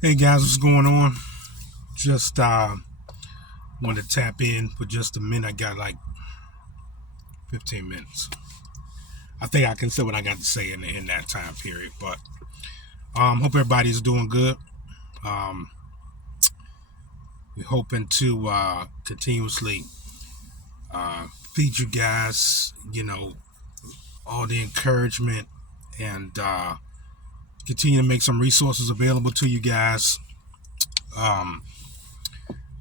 Hey guys, what's going on? Just want to tap in for just a minute. I got like 15 minutes. I think I can say what I got to say in that time period. But hope everybody's doing good. Um, we're hoping to continuously feed you guys, all the encouragement and continue to make some resources available to you guys. Um,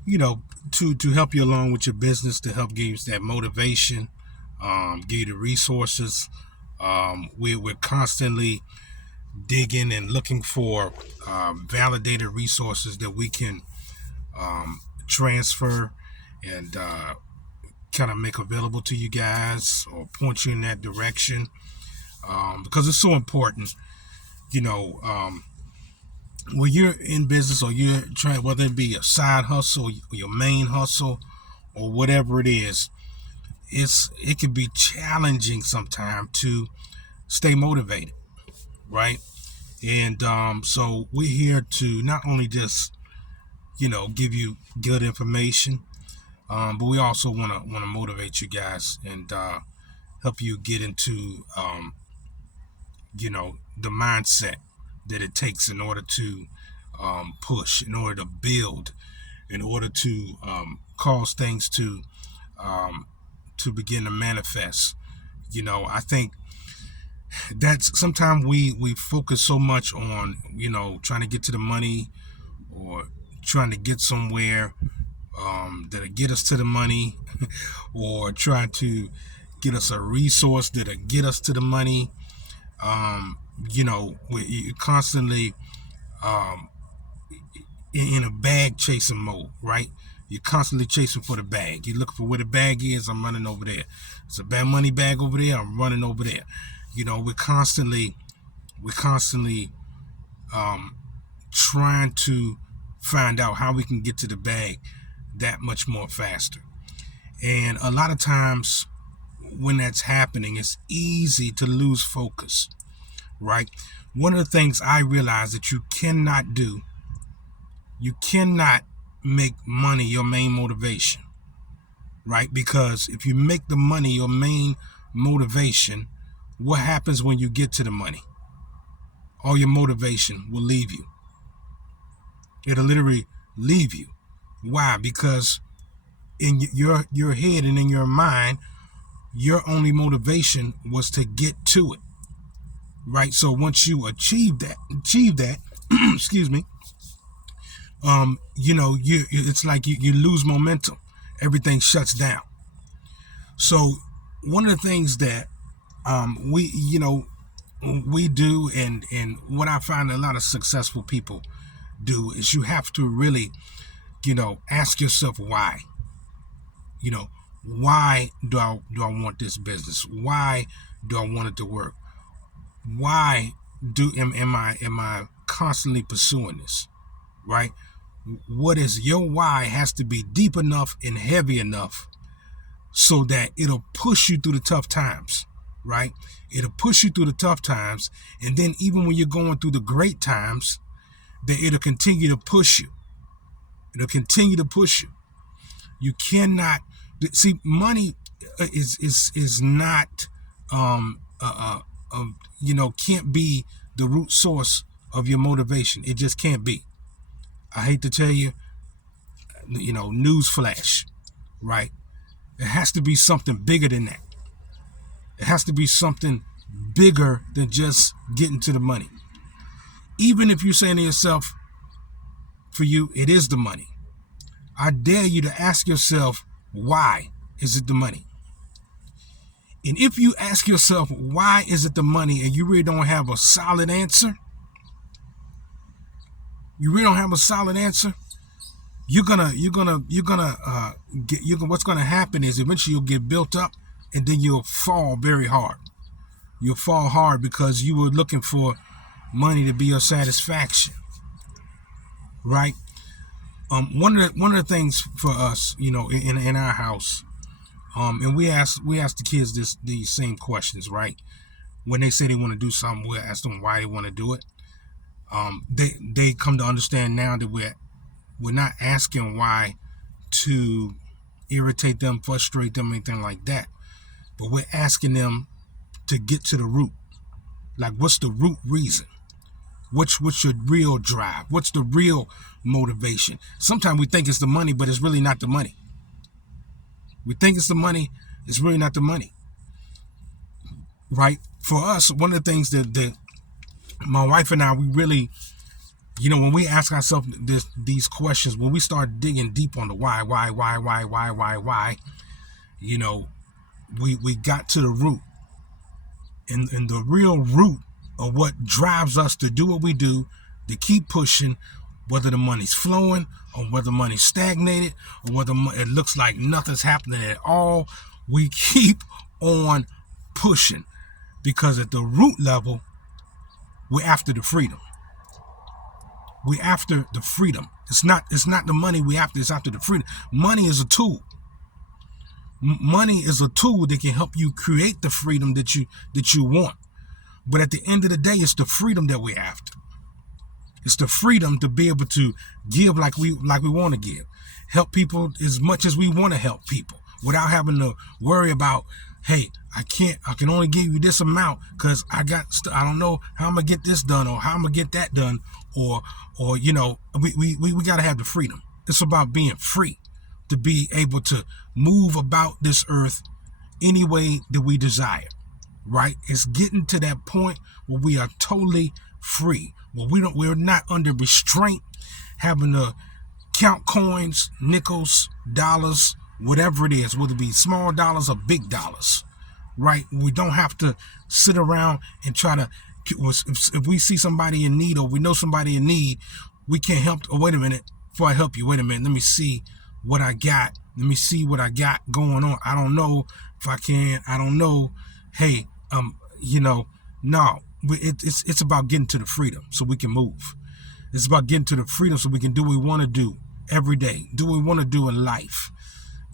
you know, to help you along with your business, to help give you that motivation, give you the resources. We're constantly digging and looking for validated resources that we can transfer and kind of make available to you guys or point you in that direction, because it's so important. You know, when you're in business or you're trying, whether it be a side hustle or your main hustle or whatever it is, it can be challenging sometimes to stay motivated, right? And so we're here to not only just give you good information, but we also want to motivate you guys and help you get into the mindset that it takes in order to push, in order to build, in order to cause things um, to begin to manifest. I think that's sometimes we focus so much on trying to get to the money or trying to get somewhere that'll get us to the money or try to get us a resource that'll get us to the money. We constantly um, in a bag chasing mode, right? You're constantly chasing for the bag. You look for where the bag is. I'm running over there. It's a bad money bag over there. I'm running over there. We're constantly um, trying to find out how we can get to the bag that much more faster. And a lot of times when that's happening, it's easy to lose focus, right? One of the things I realize that you cannot make money your main motivation, right? Because if you make the money your main motivation, what happens when you get to the money? All your motivation will leave you. It'll literally leave you. Why? Because in your head and in your mind, your only motivation was to get to it, right? So once you achieve that, excuse me, it's like you lose momentum. Everything shuts down. So one of the things that we do, and what I find a lot of successful people do, is you have to really ask yourself why. You know, why do I want this business? Why do I want it to work? Why am I constantly pursuing this? Right? What is your why has to be deep enough and heavy enough so that it'll push you through the tough times, right? It'll push you through the tough times, and then even when you're going through the great times, that it'll continue to push you. It'll continue to push you. You cannot see money is not can't be the root source of your motivation. It just can't be. I hate to tell you, news flash, right? It has to be something bigger than that. It has to be something bigger than just getting to the money. Even if you're saying to yourself, for you, it is the money. I dare you to ask yourself, why is it the money? And if you ask yourself, why is it the money, and you really don't have a solid answer, what's gonna happen is eventually you'll get built up, and then you'll fall very hard. You'll fall hard because you were looking for money to be your satisfaction, right? One of the things for us, in our house, and we ask the kids these same questions, right? When they say they want to do something, we'll ask them why they want to do it. They come to understand now that we're not asking why to irritate them, frustrate them, anything like that, but we're asking them to get to the root. Like, what's the root reason? What's your real drive? What's the real motivation? Sometimes we think it's the money, but it's really not the money. We think it's the money, it's really not the money. Right? For us, one of the things that my wife and I, we really, when we ask ourselves these questions, when we start digging deep on the why, we got to the root. And the real root of what drives us to do what we do, to keep pushing, whether the money's flowing or whether money's stagnated or whether it looks like nothing's happening at all, we keep on pushing, because at the root level, we're after the freedom. We're after the freedom. It's not the money we after, it's after the freedom. Money is a tool. Money is a tool that can help you create the freedom that you want. But at the end of the day, it's the freedom that we're after. It's the freedom to be able to give like we want to give. Help people as much as we want to help people without having to worry about, hey, I can only give you this amount because I don't know how I'm going to get this done or how I'm going to get that done. Or we got to have the freedom. It's about being free to be able to move about this earth any way that we desire, right? It's getting to that point where we are totally free, where we're not under restraint, having to count coins, nickels, dollars, whatever it is, whether it be small dollars or big dollars, right? We don't have to sit around and try to, if we see somebody in need or we know somebody in need, we can't help. Oh, wait a minute, before I help you, wait a minute, let me see what I got. Let me see what I got going on. I don't know if I can. I don't know. Hey, no. It's about getting to the freedom so we can move. It's about getting to the freedom so we can do what we want to do every day. Do what we want to do in life.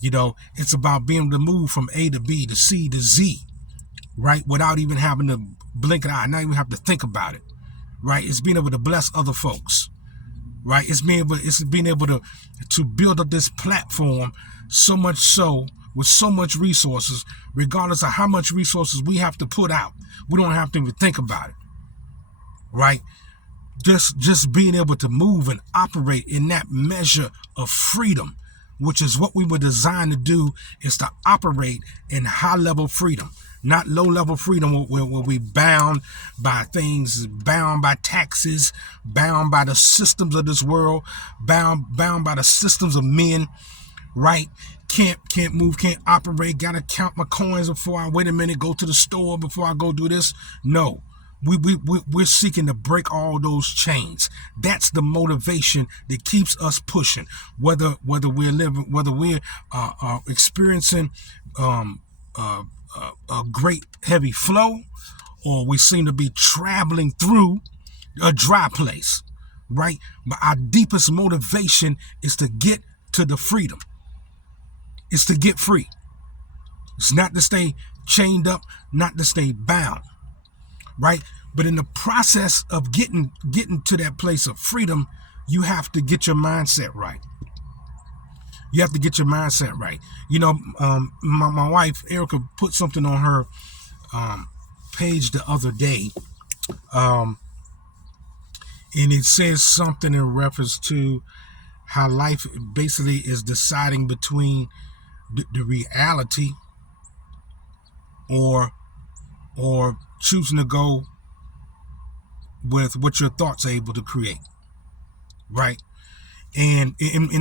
It's about being able to move from A to B to C to Z, right? Without even having to blink an eye, not even have to think about it, right? It's being able to bless other folks. Right, it's being able to build up this platform, so much so with so much resources, regardless of how much resources we have to put out. We don't have to even think about it. Right, just being able to move and operate in that measure of freedom, which is what we were designed to do, is to operate in high level freedom. Not low-level freedom where we bound by things, bound by taxes, bound by the systems of this world, bound by the systems of men, right? Can't move, can't operate, gotta count my coins before I, wait a minute, go to the store before I go do this. No, we're seeking to break all those chains. That's the motivation that keeps us pushing, whether we're experiencing a great heavy flow, or we seem to be traveling through a dry place, right? But our deepest motivation is to get to the freedom. It's to get free. It's not to stay chained up, not to stay bound, right? But in the process of getting to that place of freedom, you have to get your mindset right. You have to get your mindset right. My wife, Erica, put something on her page the other day. And it says something in reference to how life basically is deciding between the reality or choosing to go with what your thoughts are able to create. Right? And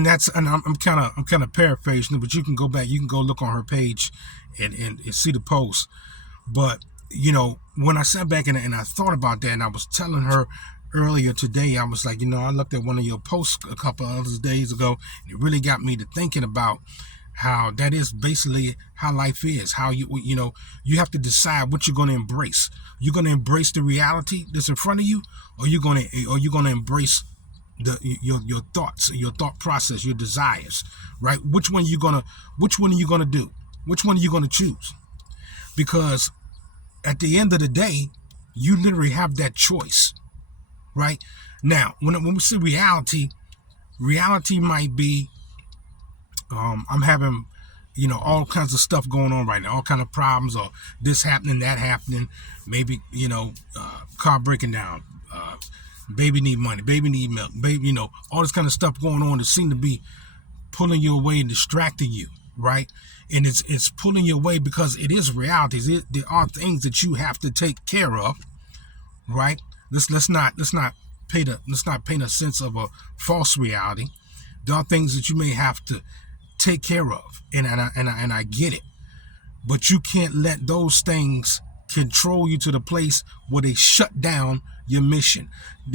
that's, and I'm kind of paraphrasing, but you can go back, you can go look on her page and see the post. But when I sat back and I thought about that, and I was telling her earlier today, I was like, I looked at one of your posts a couple of other days ago, and it really got me to thinking about how that is basically how life is. How you have to decide what you're going to embrace. You're going to embrace the reality that's in front of you, or you're going to embrace your thoughts, your thought process, your desires, right? Which one are you gonna do? Which one are you gonna choose? Because at the end of the day, you literally have that choice, right? Now, when we say reality, reality might be I'm having, all kinds of stuff going on right now, all kind of problems, or this happening, that happening, maybe, car breaking down, baby need money, baby need milk, baby, all this kind of stuff going on that seem to be pulling you away and distracting you, right? And it's pulling you away because it is realities. There are things that you have to take care of, right? Let's not paint a sense of a false reality. There are things that you may have to take care of, and I get it, but you can't let those things control you to the place where they shut down your mission.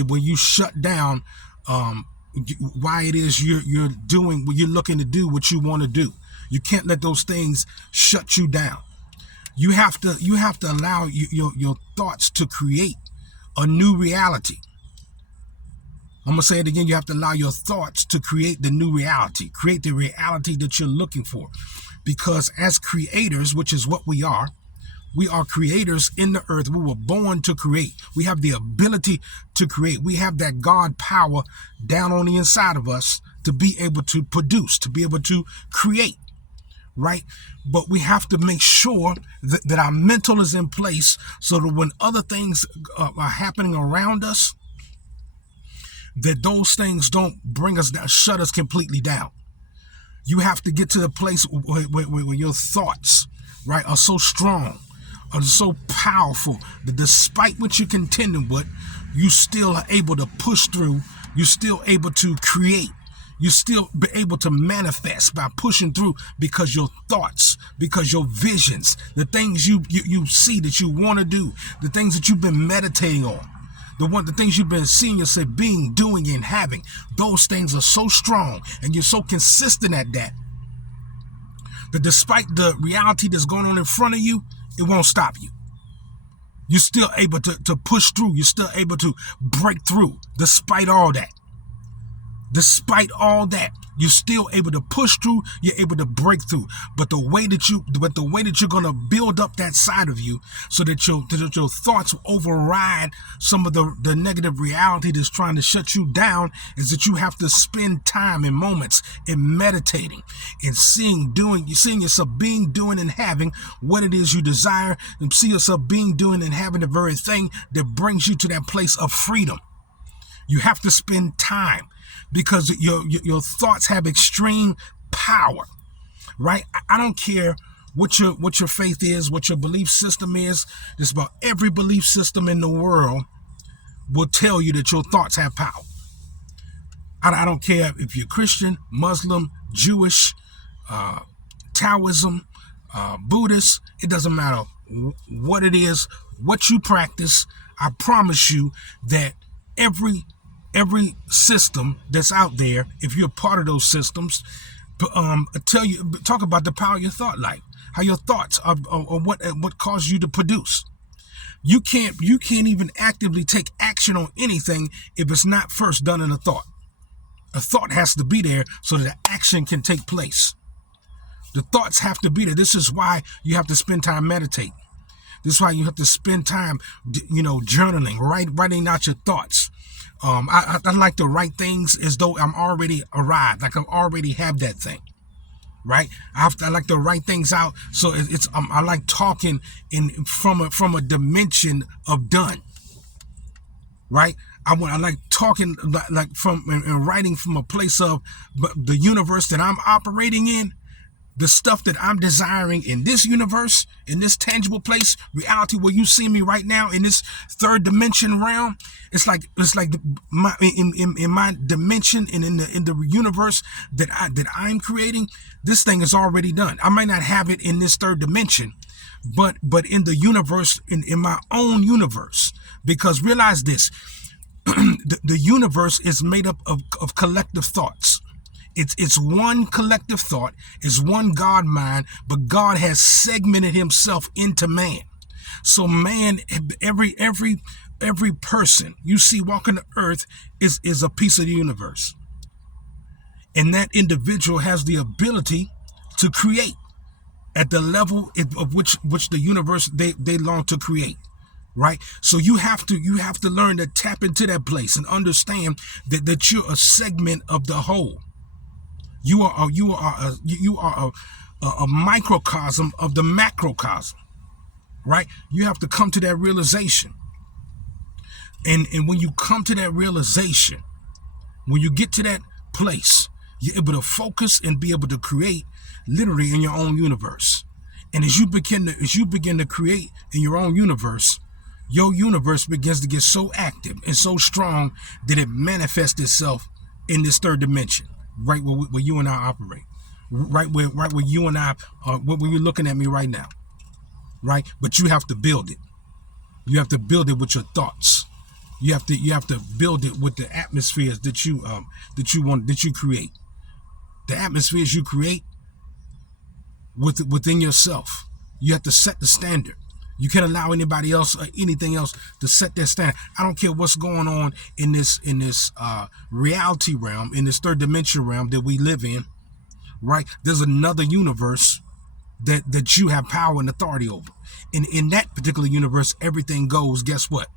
When you shut down why it is you're doing what you're looking to do, what you want to do. You can't let those things shut you down. You have to allow your thoughts to create a new reality. I'm going to say it again. You have to allow your thoughts to create the new reality, create the reality that you're looking for. Because as creators, which is what we are creators in the earth. We were born to create. We have the ability to create. We have that God power down on the inside of us to be able to produce, to be able to create, right? But we have to make sure that our mental is in place so that when other things are happening around us, that those things don't bring us down, shut us completely down. You have to get to the place where your thoughts, right, are so strong, are so powerful that despite what you're contending with, you still are able to push through. You're still able to create. You're still be able to manifest by pushing through because your thoughts, because your visions, the things you see that you want to do, the things that you've been meditating on, the things you've been seeing yourself being, doing, and having, those things are so strong and you're so consistent at that despite the reality that's going on in front of you, it won't stop you. You're still able to push through. You're still able to break through despite all that. Despite all that, you're still able to push through. You're able to break through. But the way that you're going to build up that side of you so that your thoughts override some of the negative reality that's trying to shut you down is that you have to spend time and moments in meditating and seeing yourself being, doing, and having what it is you desire, and see yourself being, doing, and having the very thing that brings you to that place of freedom. You have to spend time, because your thoughts have extreme power, right? I don't care what your faith is, what your belief system is. Just about every belief system in the world will tell you that your thoughts have power. I don't care if you're Christian, Muslim, Jewish, Taoism, Buddhist. It doesn't matter what it is, what you practice. I promise you that every system that's out there, if you're part of those systems, talk about the power of your thought life, how your thoughts are what cause you to produce. You can't even actively take action on anything if it's not first done in a thought. A thought has to be there so that action can take place. The thoughts have to be there. This is why you have to spend time meditating. This is why you have to spend time, journaling, writing out your thoughts. I like to write things as though I'm already arrived, like I already have that thing, right? I like to write things out, so I like talking from a dimension of done, right? I like talking like from and writing from a place of the universe that I'm operating in. The stuff that I'm desiring in this universe, in this tangible place, reality where you see me right now in this third dimension realm, it's like in my dimension and in the universe that I'm creating, this thing is already done. I might not have it in this third dimension, but in the universe, in my own universe, because realize this, the universe is made up of collective thoughts. It's one collective thought, it's one God mind, but God has segmented himself into man. So man, every person you see walking the earth is a piece of the universe. And that individual has the ability to create at the level of which the universe they long to create, right? So you have to learn to tap into that place and understand that you're a segment of the whole. You are a microcosm of the macrocosm, right? You have to come to that realization. And when you come to that realization, when you get to that place, you're able to focus and be able to create literally in your own universe. And as you begin to create in your own universe, your universe begins to get so active and so strong that it manifests itself in this third dimension, right where you and I operate, right where you and I are, where you're looking at me right now, right? But you have to build it. You have to build it with your thoughts. You have to build it with the atmospheres that you create. The atmospheres you create within yourself. You have to set the standard. You can't allow anybody else or anything else to set that standard. I don't care what's going on in this reality realm, in this third dimension realm that we live in, right? There's another universe that you have power and authority over. And in that particular universe, everything goes, guess what?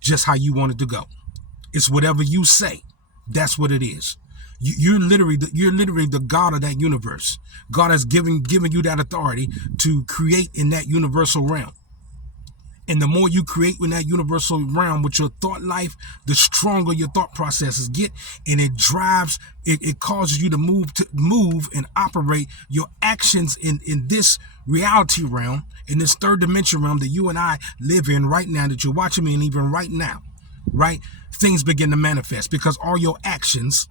Just how you want it to go. It's whatever you say. That's what it is. You're literally the God of that universe. God has given you that authority to create in that universal realm. And the more you create in that universal realm with your thought life, the stronger your thought processes get, and it drives, it causes you to move and operate your actions in this reality realm, in this third dimension realm that you and I live in right now, that you're watching me, and even right now, right? Things begin to manifest because all your actions,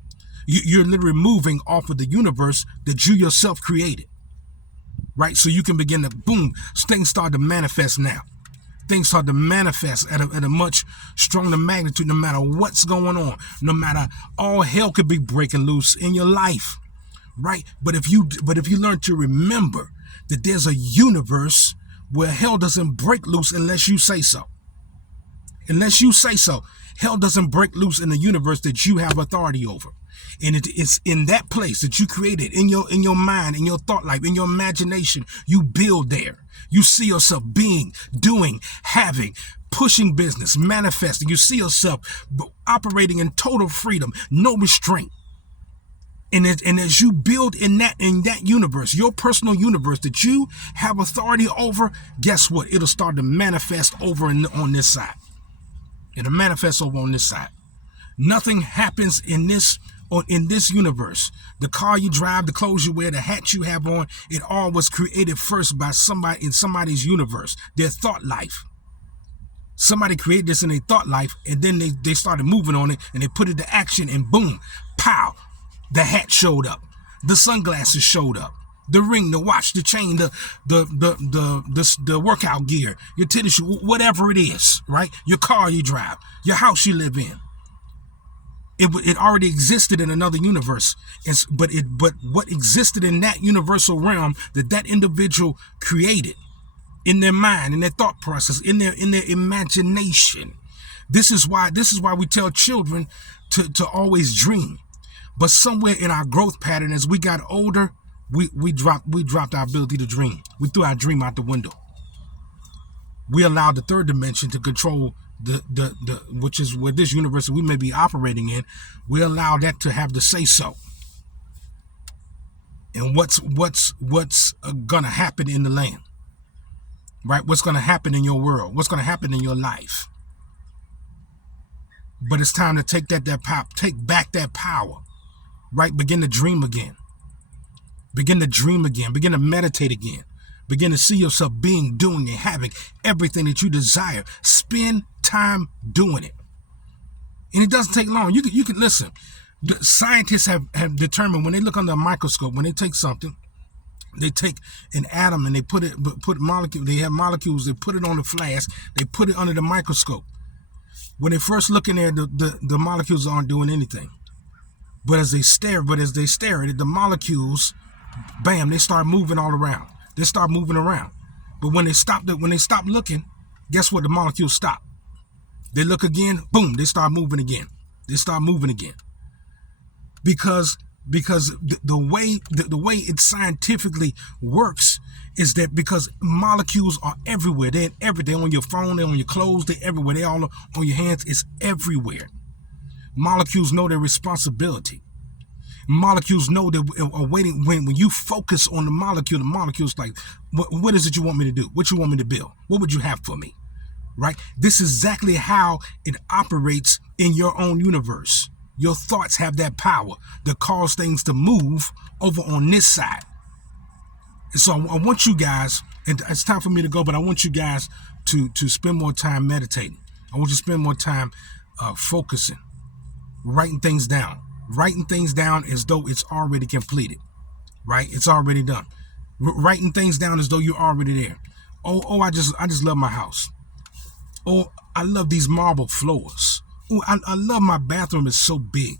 you're literally moving off of the universe that you yourself created, right? So you can begin to, boom, things start to manifest now. Things start to manifest at a much stronger magnitude, no matter what's going on, no matter, all hell could be breaking loose in your life, right? But if you learn to remember that there's a universe where hell doesn't break loose unless you say so. Unless you say so, hell doesn't break loose in the universe that you have authority over. And it's in that place that you created, in your mind, in your thought life, in your imagination, you build there. You see yourself being, doing, having, pushing business, manifesting. You see yourself operating in total freedom, no restraint. And as you build in that universe, your personal universe that you have authority over, guess what? It'll start to manifest over on this side. It'll manifest over on this side. Nothing happens in this universe. The car you drive, the clothes you wear, the hat you have on, it all was created first by somebody in somebody's universe, their thought life. Somebody created this in their thought life, and then they started moving on it, and they put it to action, and boom, pow, the hat showed up, the sunglasses showed up, the ring, the watch, the chain, the workout gear, your tennis shoe, whatever it is, right? Your car you drive, your house you live in. It already existed in another universe, but what existed in that universal realm that individual created in their mind, in their thought process, in their imagination. This is why we tell children to always dream. But somewhere in our growth pattern, as we got older, we dropped our ability to dream. We threw our dream out the window. We allowed the third dimension to control the which is where this universe we may be operating in. We allow that to have the say so. And what's gonna happen in the land, right? What's gonna happen in your world? What's gonna happen in your life? But it's time to take back that power, right? Begin to dream again. Begin to dream again. Begin to meditate again. Begin to see yourself being, doing, and having everything that you desire. Spend time doing it. And it doesn't take long. You can listen. The scientists have determined, when they look under a microscope, when they take something, they take an atom and they put molecule. They have molecules. They put it on the flask. They put it under the microscope. When they first look in there, the molecules aren't doing anything. But as they stare at it, the molecules, bam, they start moving all around. They start moving around. But when they stop looking, guess what? The molecules stop. They look again, boom, they start moving again. They start moving again. Because the way it scientifically works is that because molecules are everywhere. They're everything. They're on your phone, they're on your clothes, they're everywhere. They're all on your hands. It's everywhere. Molecules know their responsibility. Molecules know that are waiting. When you focus on the molecule's like, what is it you want me to do? What you want me to build? What would you have for me? Right? This is exactly how it operates in your own universe. Your thoughts have that power to cause things to move over on this side. And so I want you guys, and it's time for me to go, but I want you guys to spend more time meditating. I want you to spend more time focusing, writing things down as though it's already completed, right? It's already done. Writing things down as though you're already there. I just love my house. Oh, I love these marble floors. Oh, I love my bathroom. It's so big.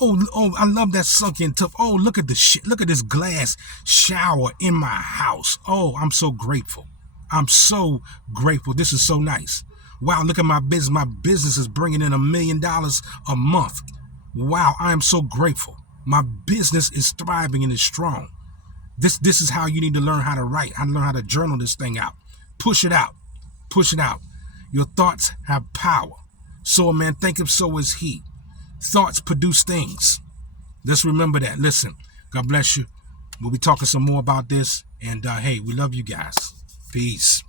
Oh, I love that sunken tub. Oh, look at the shit. Look at this glass shower in my house. Oh, I'm so grateful. I'm so grateful. This is so nice. Wow, look at my business. My business is bringing in $1 million a month. Wow, I am so grateful. My business is thriving and is strong. This is how you need to learn how to write. How to learn how to journal this thing out. Push it out. Push it out. Your thoughts have power. So a man thinketh, so is he. Thoughts produce things. Let's remember that. Listen, God bless you. We'll be talking some more about this. And hey, we love you guys. Peace.